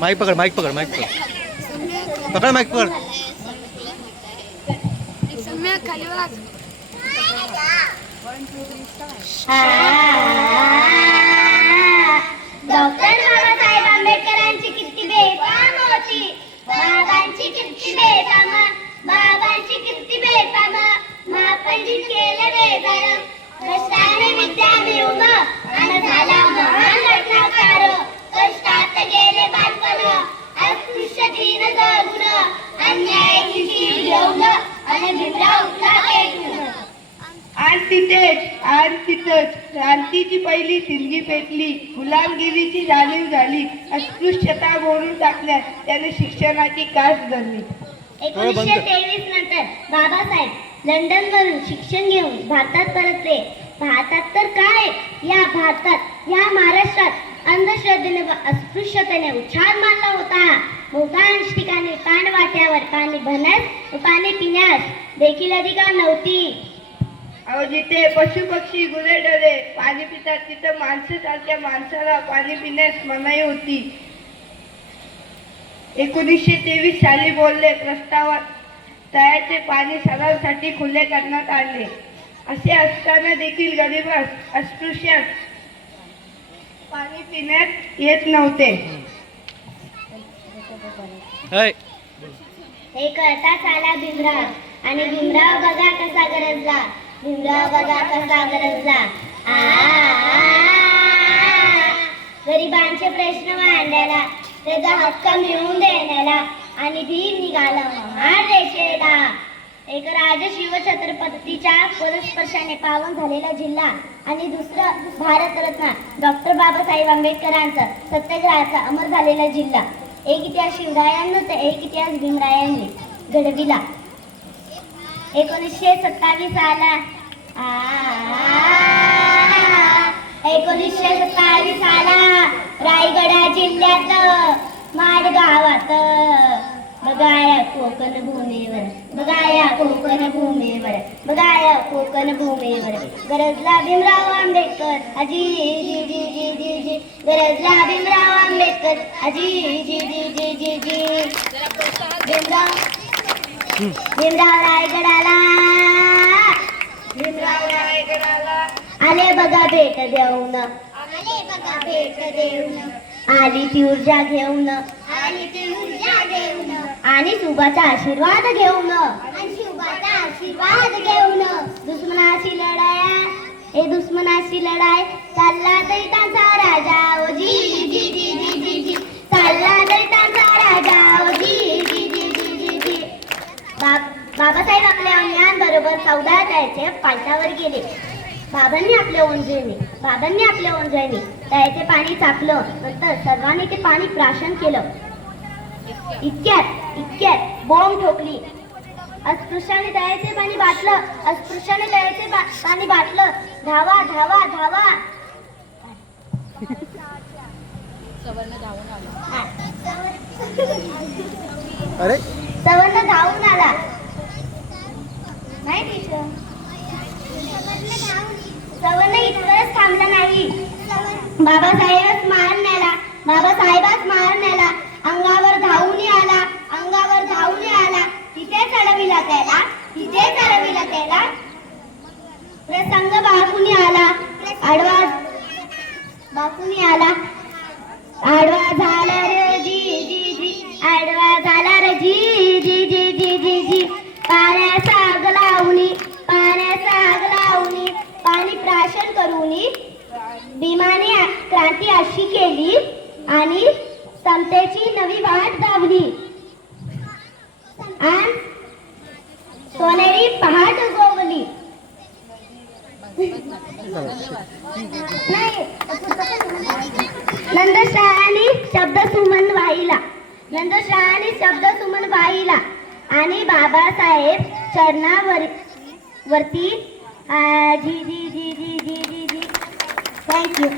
Mic पकड़, mic पकड़, mic पकड़, पकड़ माइक पकड़. डॉक्टर बाबासाहेब आंबेडकरांची कीर्ती बेफाम होती. बाबांची कीर्ती बेफाम, बाबांची कीर्ती बेफाम. महापंडित केले बेदार, कष्टाने विद्या मिळवून आणि झाला महान रत्नाकर. कष्टात गेले बालपण, अस्पृश्य दीन जगून, अन्यायाची शील घेऊन आणि भीमराव उठला पेटून. आज तिथेच क्रांतीची पहिली ठिणगी पेटली. गुलामगिरीची जाणीव झाली. अस्पृश्यता मोडून टाकल्यास त्याने शिक्षणाची कास धरली. 1923 नंतर बाबासाहेब लंडन वरून शिक्षण घेऊन भारतात परतले. भारतात तर काय, या भारतात, या महाराष्ट्रात अंधश्रद्धेने व अस्पृश्यतेने उच्छाद मारला होता. बहुतांश ठिकाणी पाणवाट्यावर पाणी भरण्यास व पाणी पिण्यास देखील अधिकार नव्हती. अहो, जिथे पशु पक्षी गुरेढोरे पाणी पितात तिथं माणसासारख्या माणसाला पाणी पिण्यास मनाई होती. 1923 साली बोलले प्रस्तावात तळ्याचे पाणी सर्वांसाठी खुले करण्यात आले. असे असताना देखील गरीबास, अस्पृश्यास पाणी पिण्यात येत नव्हते. हे कळताच आला भीमराव, आणि भीमराव बघा कसा गरजला. भीमराव बघा कसा गरजला. गरिबांचे प्रश्न मांडायला, त्याचा हक्क मिळवून देण्याला, आणि धीर निघाला महान रेषेला. एक राजशिव छत्रपतीच्या परस्पर्शाने पावन झालेला जिल्हा आणि दुसरं भारतरत्न डॉक्टर बाबासाहेब आंबेडकरांचा सत्याग्रहाचा अमर झालेला जिल्हा. एक इतिहास शिवरायांनी तर एक इतिहास भीमरायांनी घडविला. 1927 आला. 1927 आला रायगड जिल्ह्यात माड गावात. बघाया कोकण भूमीवर, बघाया कोकण भूमीवर, बघाया कोकण भूमीवर गरजला भीमराव आंबेडकर अजी जी जी जी जी जी. गरजला भीमराव आंबेडकर अजी जी जी जी जी जी. भीमराव रायगडाला, भीमराव रायगडाला आले बघा भेट देऊन, आले बघा भेट देऊन. आली ती ऊर्जा घेऊन, आली ती ऊर्जा घेऊन, आणि सुभाचा आशीर्वाद घेऊन, आणि सुभाचा आशीर्वाद घेऊन. दुश्मनाशी लढाया, हे दुश्मनाशी लढाई चालला दैतांचा राजा ओ जी जी जी जी जी जी. चालला दैतांचा राजा ओ जी जी जी जी जी जी. बाबासाहेब आपल्या अंगांबरोबर 14 तळ्याचे पायथ्यावर गेले. बाबांनी आपल्या ओंजळीने तळ्याचे पाणी चापलं. नंतर सर्वांनी ते पाणी प्राशन केलं. इतक्यात बोंब ठोकली. अस्पृश्याने तळ्याचे पाणी बाटलं, अस्पृश्याने तळ्याचे पाणी बाटलं. धावा धावा धावा. अरे सवर्ण धावून आला. नाही टीचर, सवर्ण इतकंच थांबला नाही. बाबासाहेबच मार नेला. अंगावर धावून आला. तिथे चढविला त्याला. प्रसंग बाळकुनी आला. आडवा झाला रे जी जी जी. आडवा झाला रे जी जी जी जी जी जी. पाण्याचा आग लावणी, पाणी प्राशन करूनी भीमाने क्रांती अशी केली आणि समतेची नवी वाट दाबली. आणि सोनेरी पहाट गोवली. नाही, नंदश्रायाने शब्द सुमन वाहिला आणि बाबासाहेब चरणावरती जी जी जी जी जी जी जी. थँक्यू.